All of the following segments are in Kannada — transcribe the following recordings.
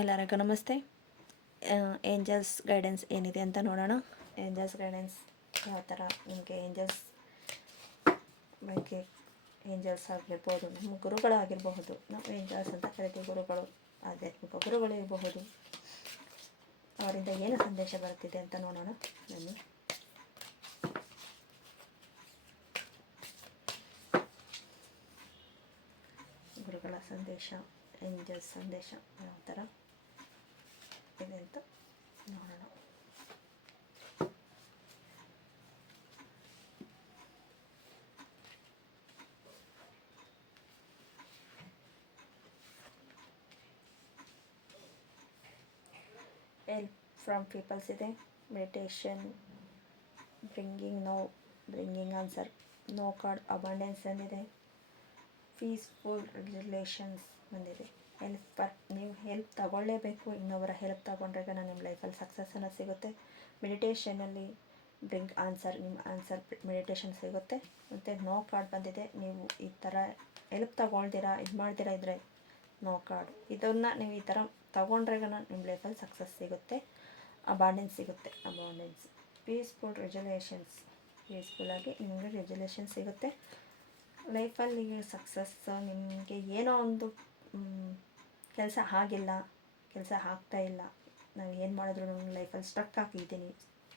ಎಲ್ಲರಿಗೂ ನಮಸ್ತೆ. ಏಂಜಲ್ಸ್ ಗೈಡೆನ್ಸ್ ಏನಿದೆ ಅಂತ ನೋಡೋಣ. ಏಂಜಲ್ಸ್ ಗೈಡೆನ್ಸ್ ಯಾವ ಥರ ನಿಮಗೆ ಏಂಜಲ್ಸ್ ಬಗ್ಗೆ, ಏಂಜಲ್ಸ್ ಆಗಿರ್ಬೋದು, ನಮ್ಮ ಗುರುಗಳಾಗಿರಬಹುದು, ನಾವು ಏಂಜಲ್ಸ್ ಅಂತ ಕರಿತೀವಿ, ಗುರುಗಳು, ಆಧ್ಯಾತ್ಮಿಕ ಗುರುಗಳು ಇರಬಹುದು. ಅವರಿಂದ ಏನು ಸಂದೇಶ ಬರುತ್ತಿದೆ ಅಂತ ನೋಡೋಣ ಬನ್ನಿ. ಗುರುಗಳ ಸಂದೇಶ, ಏಂಜಲ್ಸ್ ಸಂದೇಶ ಯಾವ ಥರ ಇದೆ ಅಂತ ನೋಡೋಣ. ಹೆಲ್ಪ್ ಫ್ರಮ್ ಪೀಪಲ್ಸ್ ಇದೆ, meditation, bringing answer, no card, abundance ಬಂದಿದೆ, ಪೀಸ್ಫುಲ್ ರಿಲೇಷನ್ಸ್ ಬಂದಿದೆ. ನೀವು ಹೆಲ್ಪ್ ತಗೊಳ್ಳೇಬೇಕು, ಇನ್ನೊಬ್ಬರ ಹೆಲ್ಪ್ ತಗೊಂಡ್ರೆ ನಿಮ್ಮ ಲೈಫಲ್ಲಿ ಸಕ್ಸಸ್ ಅನ್ನೋದು ಸಿಗುತ್ತೆ. ಮೆಡಿಟೇಷನಲ್ಲಿ ಬ್ರಿಂಗ್ ಆನ್ಸರ್, ನಿಮ್ಮ ಆನ್ಸರ್ ಮೆಡಿಟೇಷನ್ ಸಿಗುತ್ತೆ. ಮತ್ತು ನೋ ಕಾರ್ಡ್ ಬಂದಿದೆ, ನೀವು ಈ ಥರ ಹೆಲ್ಪ್ ತಗೊಳ್ದಿರಾ, ಇದು ಮಾಡ್ದಿರಾ ಇದ್ದರೆ ನೋ ಕಾರ್ಡ್. ಇದನ್ನು ನೀವು ಈ ಥರ ತಗೊಂಡ್ರೆ ನಿಮ್ಮ ಲೈಫಲ್ಲಿ ಸಕ್ಸಸ್ ಸಿಗುತ್ತೆ, ಅಬಂಡೆನ್ಸ್ ಸಿಗುತ್ತೆ. ಅಬಂಡೆನ್ಸ್, ಪೀಸ್ಫುಲ್ ರೆಜುಲೇಷನ್ಸ್, ಪೀಸ್ಫುಲ್ಲಾಗಿ ನಿಮಗೆ ರೆಜುಲೇಷನ್ ಸಿಗುತ್ತೆ. ಲೈಫಲ್ಲಿ ಸಕ್ಸಸ್, ನಿಮಗೆ ಏನೋ ಒಂದು ಕೆಲಸ ಆಗಿಲ್ಲ, ಕೆಲಸ ಆಗ್ತಾಯಿಲ್ಲ, ನಾವು ಏನು ಮಾಡಿದ್ರು ನಮ್ಮ ಲೈಫಲ್ಲಿ ಸ್ಟ್ರಕ್ ಆಗಿದ್ದೀನಿ,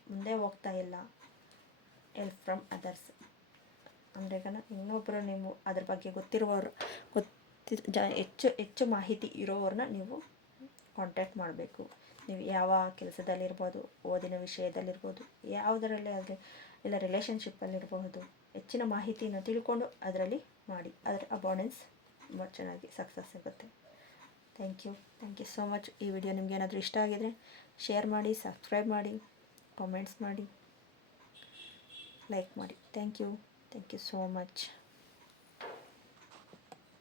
ಮುಂದೆ ಹೋಗ್ತಾ ಇಲ್ಲ. ಹೆಲ್ಪ್ ಫ್ರಮ್ ಅದರ್ಸ್ ಅಂದರೆ ಇನ್ನೊಬ್ಬರು, ನೀವು ಅದ್ರ ಬಗ್ಗೆ ಗೊತ್ತಿರುವವರು, ಹೆಚ್ಚು ಮಾಹಿತಿ ಇರೋವ್ರನ್ನ ನೀವು ಕಾಂಟ್ಯಾಕ್ಟ್ ಮಾಡಬೇಕು. ನೀವು ಯಾವ ಕೆಲಸದಲ್ಲಿರ್ಬೋದು, ಓದಿನ ವಿಷಯದಲ್ಲಿರ್ಬೋದು, ಯಾವುದರಲ್ಲೇ ಆಗಲಿ, ಇಲ್ಲ ರಿಲೇಷನ್ಶಿಪ್ಪಲ್ಲಿರಬಹುದು, ಹೆಚ್ಚಿನ ಮಾಹಿತಿಯನ್ನು ತಿಳ್ಕೊಂಡು ಅದರಲ್ಲಿ ಮಾಡಿ, ಅದರ ಅಬಂಡೆನ್ಸ್ ತುಂಬ ಚೆನ್ನಾಗಿ ಸಕ್ಸಸ್ ಸಿಗುತ್ತೆ. Thank you so much. ಈ ವಿಡಿಯೋ ನಿಮ್ಗೆ ಏನಾದರೂ ಇಷ್ಟ ಆಗಿದರೆ ಶೇರ್ ಮಾಡಿ, ಸಬ್ಸ್ಕ್ರೈಬ್ ಮಾಡಿ, ಕಾಮೆಂಟ್ಸ್ ಮಾಡಿ, ಲೈಕ್ ಮಾಡಿ. Thank you so much.